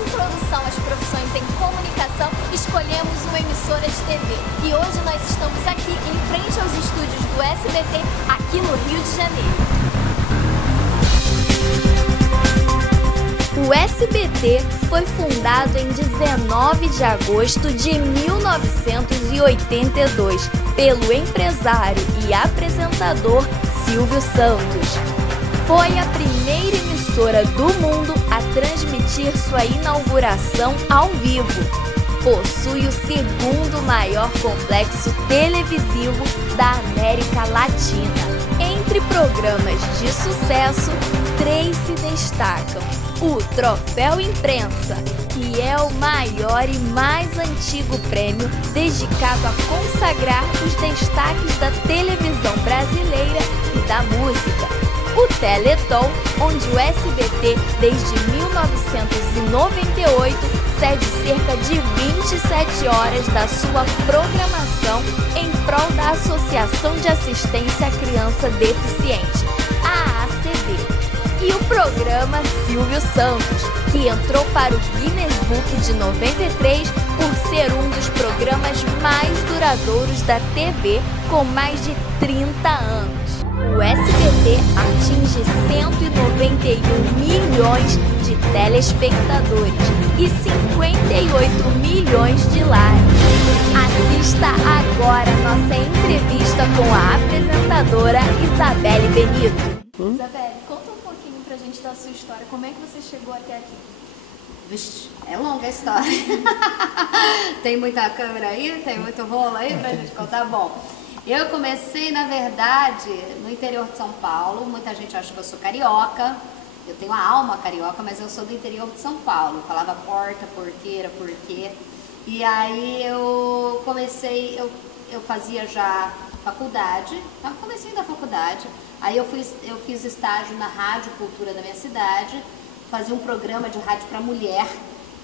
introdução às profissões em comunicação, escolhemos uma emissora de TV. E hoje nós estamos aqui em frente aos estúdios do SBT, aqui no Rio de Janeiro. O SBT foi fundado em 19 de agosto de 1982 pelo empresário e apresentador Silvio Santos. Foi a primeira emissora do mundo a transmitir sua inauguração ao vivo. Possui o segundo maior complexo televisivo da América Latina. Entre programas de sucesso, 3 se destacam. O Troféu Imprensa, que é o maior e mais antigo prêmio dedicado a consagrar os destaques da televisão brasileira e da música. O Teleton, onde o SBT, desde 1998, cede cerca de 27 horas da sua programação em prol da Associação de Assistência à Criança Deficiente, a AACD. E o programa Silvio Santos, que entrou para o Guinness Book de 93 por ser um dos programas mais duradouros da TV, com mais de 30 anos. O SBT atinge 191 milhões de telespectadores e 58 milhões de likes. Assista agora nossa entrevista com a apresentadora Isabelle Benito. Isabelle, conta um pouquinho pra gente da sua história. Como é que você chegou até aqui? Vixe, é longa a história. Tem muita câmera aí? Tem muito rolo aí pra gente contar? Bom, eu comecei, na verdade, no interior de São Paulo. Muita gente acha que eu sou carioca. Eu tenho a alma carioca, mas eu sou do interior de São Paulo. Eu falava porta, porteira, porquê. E aí eu comecei, eu fazia já faculdade, estava comecinho da faculdade. Aí eu fiz estágio na Rádio Cultura da minha cidade, fazia um programa de rádio para mulher.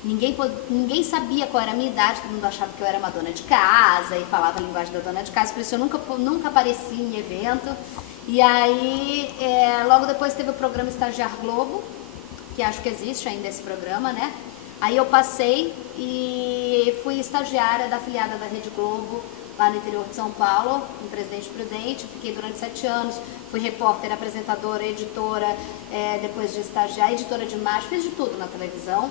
Ninguém sabia qual era a minha idade, todo mundo achava que eu era uma dona de casa e falava a linguagem da dona de casa, por isso eu nunca apareci em evento. E aí, logo depois teve o programa Estagiar Globo, que acho que existe ainda esse programa, né? Aí eu passei e fui estagiária da afiliada da Rede Globo, lá no interior de São Paulo, em Presidente Prudente. Fiquei durante 7 anos, fui repórter, apresentadora, editora, depois de estagiar, editora de imagem, fiz de tudo na televisão.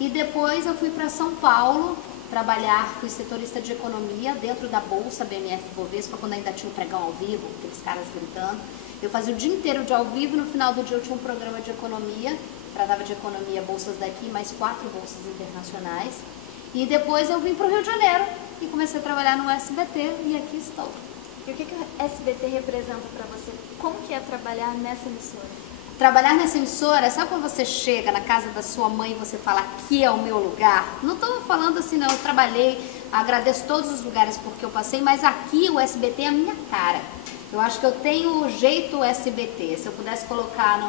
E depois eu fui para São Paulo trabalhar, fui setorista de economia dentro da Bolsa BMF Bovespa, quando ainda tinha um pregão ao vivo, aqueles caras gritando. Eu fazia o dia inteiro de ao vivo, no final do dia eu tinha um programa de economia, tratava de economia, bolsas daqui, mais 4 bolsas internacionais. E depois eu vim para o Rio de Janeiro e comecei a trabalhar no SBT e aqui estou. E o que o SBT representa para você? Como que é trabalhar nessa emissora? Trabalhar nessa emissora, sabe quando você chega na casa da sua mãe e você fala, aqui é o meu lugar? Não estou falando assim, não, eu trabalhei, agradeço todos os lugares porque eu passei, mas aqui o SBT é a minha cara. Eu acho que eu tenho o jeito SBT. Se eu pudesse colocar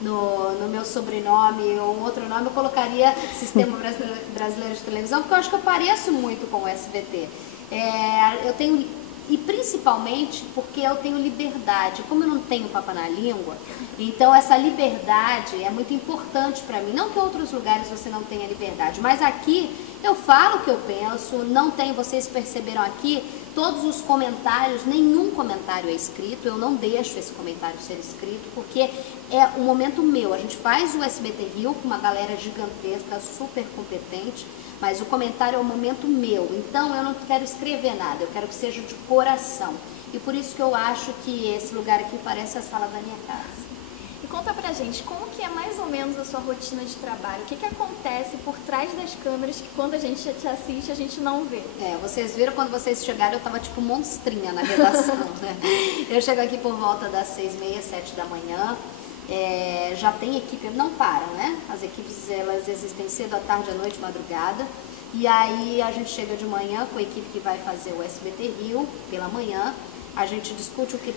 no meu sobrenome ou um outro nome, eu colocaria Sistema Brasileiro de Televisão, porque eu acho que eu pareço muito com o SBT. Eu tenho, e principalmente porque eu tenho liberdade. Como eu não tenho papa na língua, então essa liberdade é muito importante para mim. Não que em outros lugares você não tenha liberdade, mas aqui eu falo o que eu penso, não tem, vocês perceberam aqui, todos os comentários, nenhum comentário é escrito, eu não deixo esse comentário ser escrito, porque é um momento meu. A gente faz o SBT Rio com uma galera gigantesca, super competente, mas o comentário é um momento meu, então eu não quero escrever nada, eu quero que seja de coração. E por isso que eu acho que esse lugar aqui parece a sala da minha casa. E conta pra gente, como que é mais ou menos a sua rotina de trabalho? O que acontece por trás das câmeras que quando a gente te assiste, a gente não vê? Vocês viram quando vocês chegaram, eu tava tipo monstrinha na redação, né? Eu chego aqui por volta das 6h30, 7 da manhã, já tem equipe, não param, né? As equipes, elas existem cedo, à tarde, à noite, madrugada. E aí a gente chega de manhã com a equipe que vai fazer o SBT Rio, pela manhã, a gente discute o que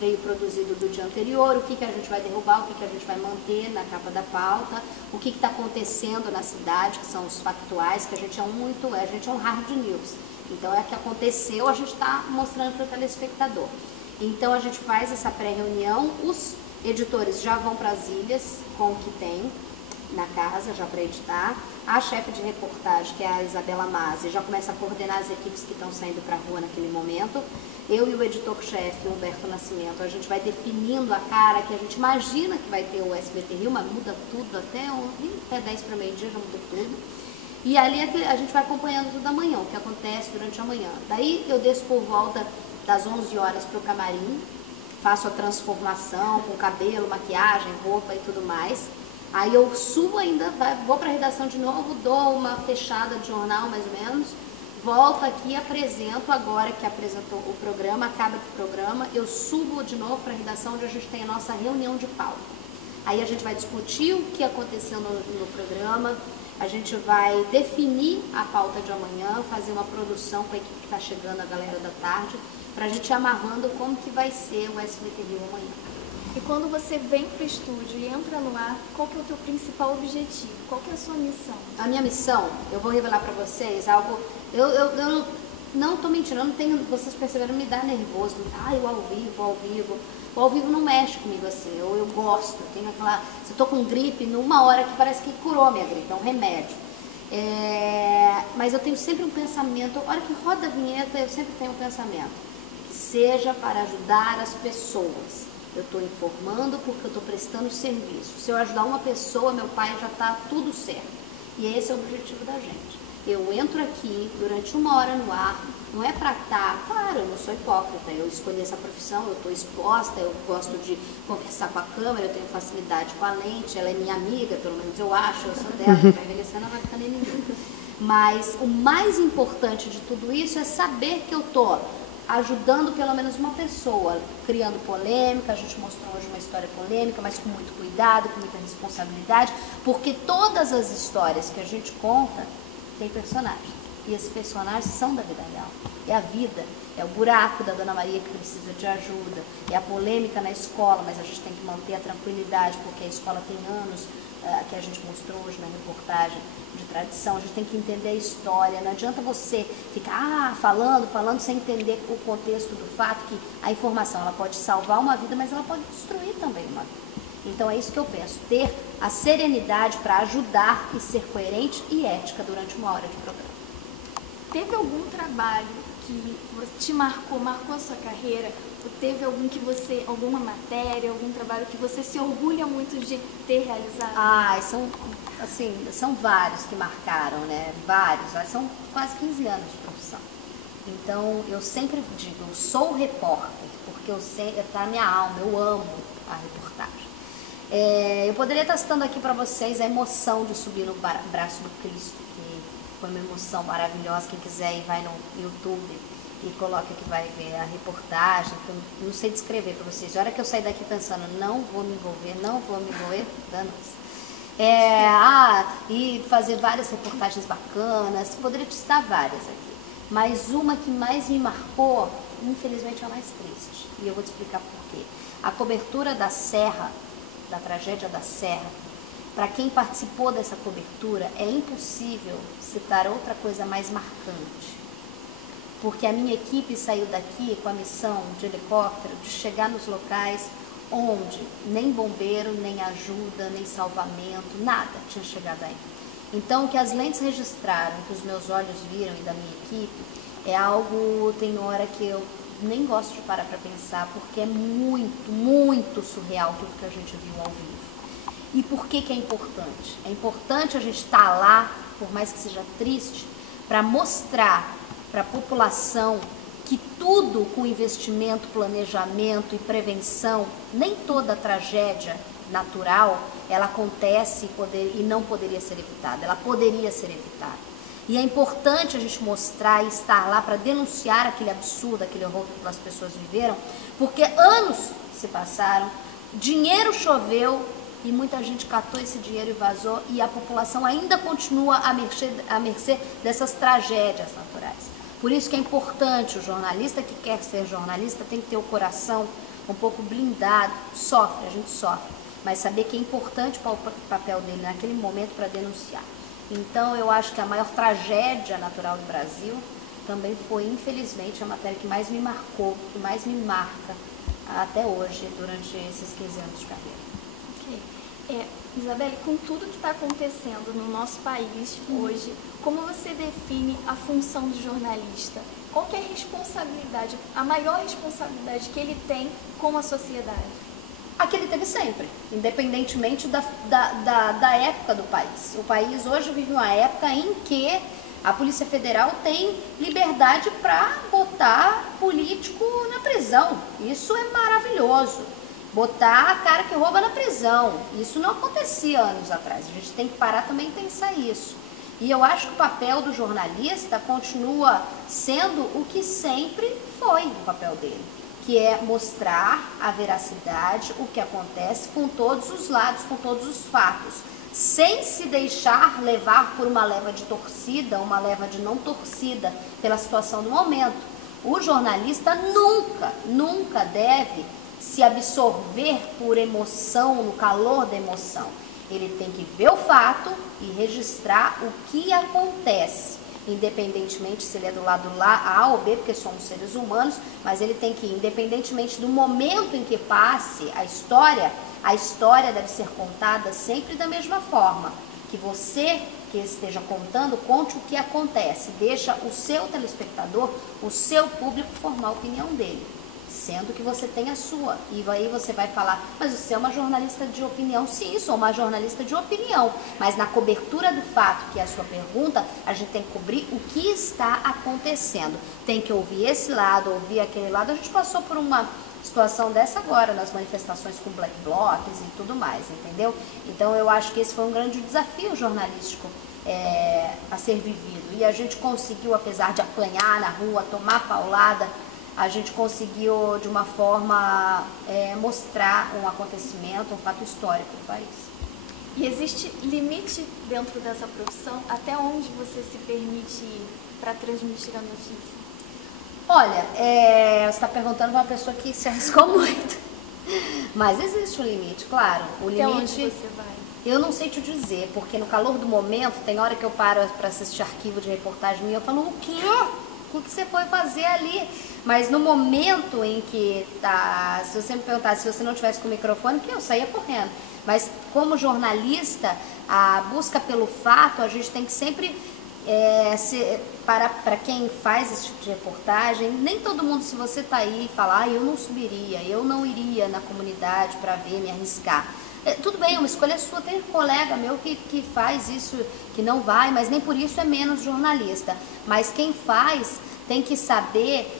veio produzido do dia anterior, o que a gente vai derrubar, o que a gente vai manter na capa da pauta, o que está acontecendo na cidade, que são os factuais, que a gente é um hard news. Então é o que aconteceu, a gente está mostrando para o telespectador. Então a gente faz essa pré-reunião, os editores já vão para as ilhas com o que tem, na casa já para editar. A chefe de reportagem, que é a Isabela Mazzi, já começa a coordenar as equipes que estão saindo para a rua naquele momento. Eu e o editor-chefe, Humberto Nascimento, a gente vai definindo a cara que a gente imagina que vai ter o SBT Rio, mas muda tudo, até 10 para meio-dia já muda tudo. E ali a gente vai acompanhando tudo amanhã, o que acontece durante a manhã. Daí eu desço por volta das 11 horas para o camarim, faço a transformação com cabelo, maquiagem, roupa e tudo mais. Aí eu subo ainda, vou para a redação de novo, dou uma fechada de jornal mais ou menos, volto aqui, apresento agora que apresentou o programa, acaba o programa, eu subo de novo para a redação onde a gente tem a nossa reunião de pauta. Aí a gente vai discutir o que aconteceu no programa, a gente vai definir a pauta de amanhã, fazer uma produção com a equipe que está chegando, a galera da tarde, para a gente ir amarrando como que vai ser o SBT Rio amanhã. E quando você vem para o estúdio e entra no ar, qual que é o teu principal objetivo? Qual que é a sua missão? A minha missão, eu vou revelar para vocês algo, eu não estou mentindo, eu não tenho, vocês perceberam, me dá nervoso, o ao vivo. O ao vivo não mexe comigo assim, eu gosto, eu tenho aquela, se eu estou com gripe, numa hora que parece que curou a minha gripe, é um remédio. Mas eu tenho sempre um pensamento, a hora que roda a vinheta, eu sempre tenho um pensamento, que seja para ajudar as pessoas. Eu estou informando porque eu estou prestando serviço. Se eu ajudar uma pessoa, meu pai já está tudo certo. E esse é o objetivo da gente. Eu entro aqui durante 1 hora no ar, não é para estar, claro, eu não sou hipócrita, eu escolhi essa profissão, eu estou exposta, eu gosto de conversar com a câmera, eu tenho facilidade com a lente, ela é minha amiga, pelo menos eu acho, eu sou dela, vai envelhecendo, ela vai ficando inimiga. Mas o mais importante de tudo isso é saber que eu estou ajudando pelo menos uma pessoa, criando polêmica. A gente mostrou hoje uma história polêmica, mas com muito cuidado, com muita responsabilidade, porque todas as histórias que a gente conta tem personagens, e esses personagens são da vida real, é a vida, é o buraco da Dona Maria que precisa de ajuda, é a polêmica na escola, mas a gente tem que manter a tranquilidade, porque a escola tem anos, que a gente mostrou hoje na reportagem, de tradição, a gente tem que entender a história, não adianta você ficar falando sem entender o contexto do fato que a informação ela pode salvar uma vida, mas ela pode destruir também uma vida. Então é isso que eu penso, ter a serenidade para ajudar e ser coerente e ética durante 1 hora de programa. Teve algum trabalho que te marcou a sua carreira? Ou teve alguma matéria, algum trabalho que você se orgulha muito de ter realizado? São vários que marcaram, né? Vários, são quase 15 anos de profissão. Então, eu sempre digo, eu sou repórter, porque eu sei, está na minha alma, eu amo a reportagem. Eu poderia estar citando aqui para vocês a emoção de subir no braço do Cristo, que foi uma emoção maravilhosa. Quem quiser ir, vai no YouTube e coloca que vai ver a reportagem, que eu não sei descrever para vocês. A hora que eu saí daqui pensando, não vou me envolver, danos. E fazer várias reportagens bacanas, poderia citar várias aqui. Mas uma que mais me marcou, infelizmente é a mais triste, e eu vou te explicar por quê. A cobertura da Serra, da tragédia da Serra, para quem participou dessa cobertura, é impossível citar outra coisa mais marcante. Porque a minha equipe saiu daqui com a missão de helicóptero de chegar nos locais onde nem bombeiro, nem ajuda, nem salvamento, nada tinha chegado aí. Então, o que as lentes registraram, que os meus olhos viram e da minha equipe, é algo, tem hora que eu nem gosto de parar para pensar, porque é muito, muito surreal tudo que a gente viu ao vivo. E por que que é importante? É importante a gente estar lá, por mais que seja triste, para mostrar para a população que tudo com investimento, planejamento e prevenção, nem toda tragédia natural, ela acontece e não poderia ser evitada, ela poderia ser evitada. E é importante a gente mostrar e estar lá para denunciar aquele absurdo, aquele horror que as pessoas viveram, porque anos se passaram, dinheiro choveu e muita gente catou esse dinheiro e vazou, e a população ainda continua à mercê dessas tragédias naturais. Por isso que é importante, o jornalista que quer ser jornalista tem que ter o coração um pouco blindado, a gente sofre, mas saber que é importante o papel dele naquele momento para denunciar. Então eu acho que a maior tragédia natural do Brasil também foi, infelizmente, a matéria que mais me marcou, que mais me marca até hoje, durante esses 15 anos de carreira. Ok. Isabelle, com tudo que está acontecendo no nosso país hoje, como você define a função do jornalista? Qual que é a responsabilidade, a maior responsabilidade que ele tem com a sociedade? A que ele teve sempre, independentemente da época do país. O país hoje vive uma época em que a Polícia Federal tem liberdade para botar político na prisão. Isso é maravilhoso. Botar a cara que rouba na prisão. Isso não acontecia anos atrás. A gente tem que parar também e pensar isso. E eu acho que o papel do jornalista continua sendo o que sempre foi o papel dele, que é mostrar a veracidade, o que acontece com todos os lados, com todos os fatos, sem se deixar levar por uma leva de torcida, uma leva de não torcida pela situação do momento. O jornalista nunca deve se absorver por emoção, no calor da emoção. Ele tem que ver o fato e registrar o que acontece, independentemente se ele é do lado A ou B, porque somos seres humanos, mas ele tem que, independentemente do momento em que passe a história deve ser contada sempre da mesma forma. Que você que esteja contando, conte o que acontece, deixa o seu telespectador, o seu público formar a opinião dele. Sendo que você tem a sua. E aí você vai falar, mas você é uma jornalista de opinião. Sim, sou uma jornalista de opinião. Mas na cobertura do fato, que é a sua pergunta, a gente tem que cobrir o que está acontecendo. Tem que ouvir esse lado, ouvir aquele lado. A gente passou por uma situação dessa agora, nas manifestações com black blocs e tudo mais, entendeu? Então eu acho que esse foi um grande desafio jornalístico a ser vivido. E a gente conseguiu, apesar de apanhar na rua, tomar paulada, a gente conseguiu, de uma forma, mostrar um acontecimento, um fato histórico do país. E existe limite dentro dessa profissão? Até onde você se permite ir para transmitir a notícia? Olha, você está perguntando para uma pessoa que se arriscou muito. Mas existe um limite, claro. O Até limite, onde você vai? Eu não sei te dizer, porque no calor do momento, tem hora que eu paro para assistir arquivo de reportagem minha, eu falo, o quê? O que você foi fazer ali? Mas no momento em que tá, se você me perguntasse se você não tivesse com o microfone, que eu saía correndo. Mas como jornalista, a busca pelo fato, a gente tem que sempre, para quem faz esse tipo de reportagem, nem todo mundo, se você tá aí e falar, eu não subiria, eu não iria na comunidade para ver, me arriscar. Tudo bem, é uma escolha sua. Tem um colega meu que faz isso, que não vai, mas nem por isso é menos jornalista. Mas quem faz tem que saber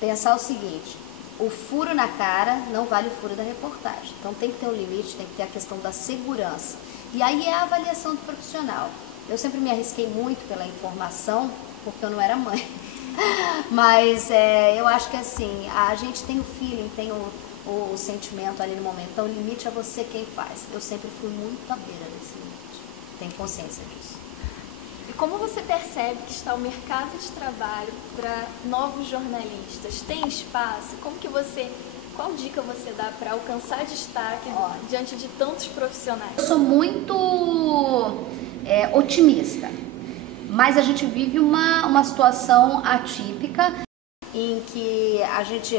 pensar o seguinte, o furo na cara não vale o furo da reportagem. Então tem que ter um limite, tem que ter a questão da segurança. E aí é a avaliação do profissional. Eu sempre me arrisquei muito pela informação, porque eu não era mãe. Mas eu acho que assim, a gente tem o feeling, tem o sentimento ali no momento. Então o limite é você quem faz. Eu sempre fui muito à beira desse limite. Tenho consciência disso. E como você percebe que está o mercado de trabalho para novos jornalistas? Tem espaço? Qual dica você dá para alcançar destaque diante de tantos profissionais? Eu sou muito otimista, mas a gente vive uma situação atípica em que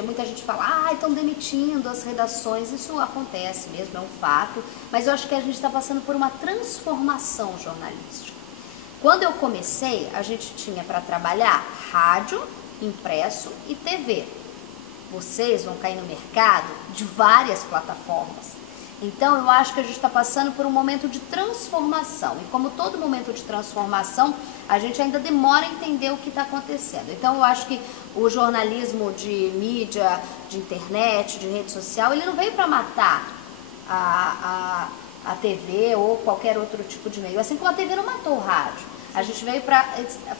muita gente fala, estão demitindo as redações. Isso acontece mesmo, é um fato, mas eu acho que a gente está passando por uma transformação jornalística. Quando eu comecei, a gente tinha para trabalhar rádio, impresso e TV. Vocês vão cair no mercado de várias plataformas. Então eu acho que a gente está passando por um momento de transformação. E como todo momento de transformação, a gente ainda demora a entender o que está acontecendo. Então eu acho que o jornalismo de mídia, de internet, de rede social, ele não veio para matar a TV ou qualquer outro tipo de meio. Assim como a TV não matou o rádio. A gente veio para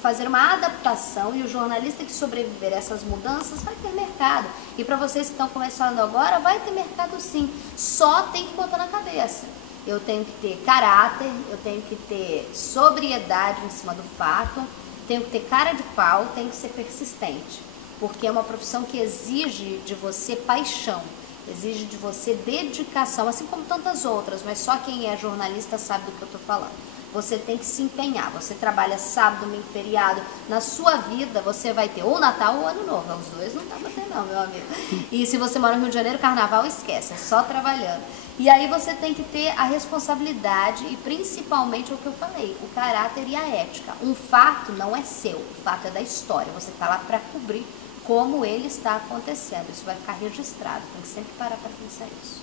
fazer uma adaptação e o jornalista que sobreviver a essas mudanças vai ter mercado. E para vocês que estão começando agora, vai ter mercado sim. Só tem que botar na cabeça. Eu tenho que ter caráter, eu tenho que ter sobriedade em cima do fato, tenho que ter cara de pau, tenho que ser persistente. Porque é uma profissão que exige de você paixão, exige de você dedicação, assim como tantas outras, mas só quem é jornalista sabe do que eu estou falando. Você tem que se empenhar, você trabalha sábado, domingo, feriado, na sua vida você vai ter ou Natal ou Ano Novo, os dois não dá pra ter não, meu amigo. E se você mora no Rio de Janeiro, Carnaval esquece, é só trabalhando. E aí você tem que ter a responsabilidade e principalmente o que eu falei, o caráter e a ética. Um fato não é seu, o fato é da história. Você está lá para cobrir como ele está acontecendo. Isso vai ficar registrado, tem que sempre parar para pensar isso.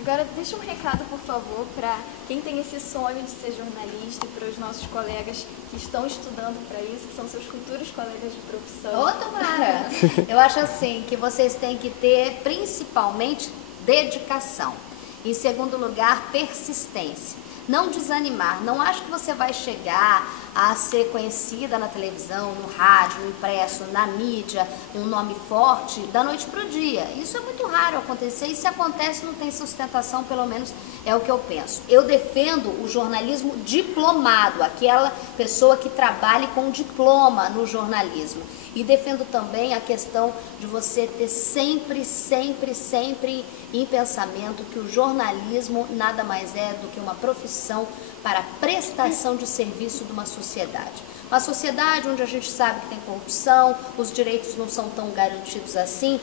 Agora, deixa um recado, por favor, para quem tem esse sonho de ser jornalista e para os nossos colegas que estão estudando para isso, que são seus futuros colegas de profissão. Ô, tomara! Eu acho assim, que vocês têm que ter, principalmente, dedicação. Em segundo lugar, persistência. Não desanimar. Não acho que você vai chegar a ser conhecida na televisão, no rádio, no impresso, na mídia, um nome forte, da noite para o dia. Isso é muito raro acontecer e se acontece não tem sustentação, pelo menos é o que eu penso. Eu defendo o jornalismo diplomado, aquela pessoa que trabalhe com diploma no jornalismo. E defendo também a questão de você ter sempre em pensamento que o jornalismo nada mais é do que uma profissão para prestação de serviço de uma sociedade. Uma sociedade onde a gente sabe que tem corrupção, os direitos não são tão garantidos assim.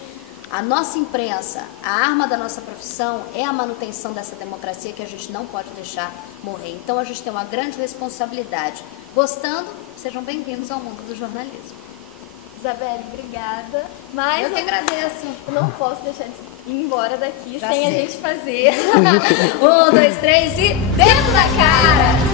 A nossa imprensa, a arma da nossa profissão é a manutenção dessa democracia que a gente não pode deixar morrer. Então a gente tem uma grande responsabilidade. Gostando, sejam bem-vindos ao mundo do jornalismo. Isabelle, obrigada. Mas eu que agradeço. Eu não posso deixar de ir embora daqui sem a gente fazer. 1, 2, 3 e dentro da cara!